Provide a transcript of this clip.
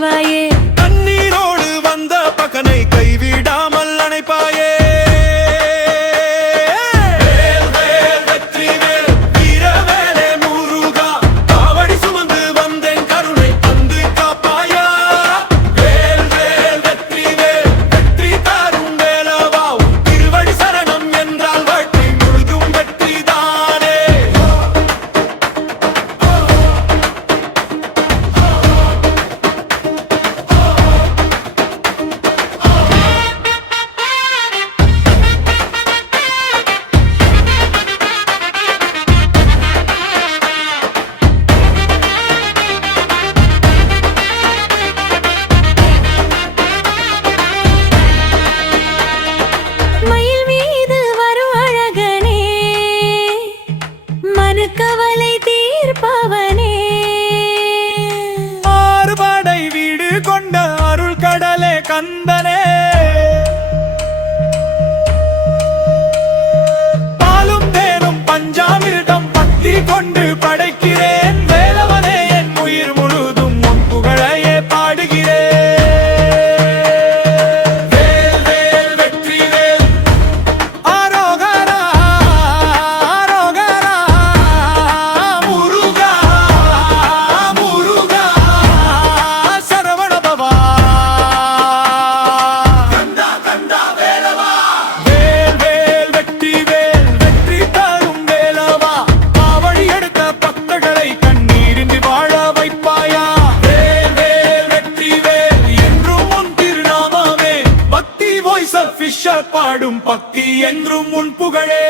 செய்வாயே. கண்ணீரோடு வந்த பகனை கைவிடாமல் அணைப்பாயே. கவலை தீர்ப்பவனே, ஆறுபடை வீடு கொண்ட அருள் கடலே கந்தனே, பாலும் தேனும் பஞ்சாமிர்தம் பக்தி கொண்டு படைக்கிறேன். வேலவனே என் உயிர் முழுதும் உன் புகழையே பாடுகிறேன். வேல் வேல் வெற்றி வேல் ஆரோகரா ஆரோகரா முருகா முருகா சரவணபவா கந்தா கந்தா வேலவா. வேல் வேல் வெற்றி வேல் வெற்றி தரும் வேலவா, காவடி எடுத்த பக்தர்களை கண்ணீரின்றி வாழ வைப்பாயா. வேல் வேல் வெற்றி வேல் என்றும் உன் திருநாமமே, பக்தி வாய்ஸ் ஆஃப் ஃபிஷர் பாடும் பக்தி என்றும் உன் புகழே.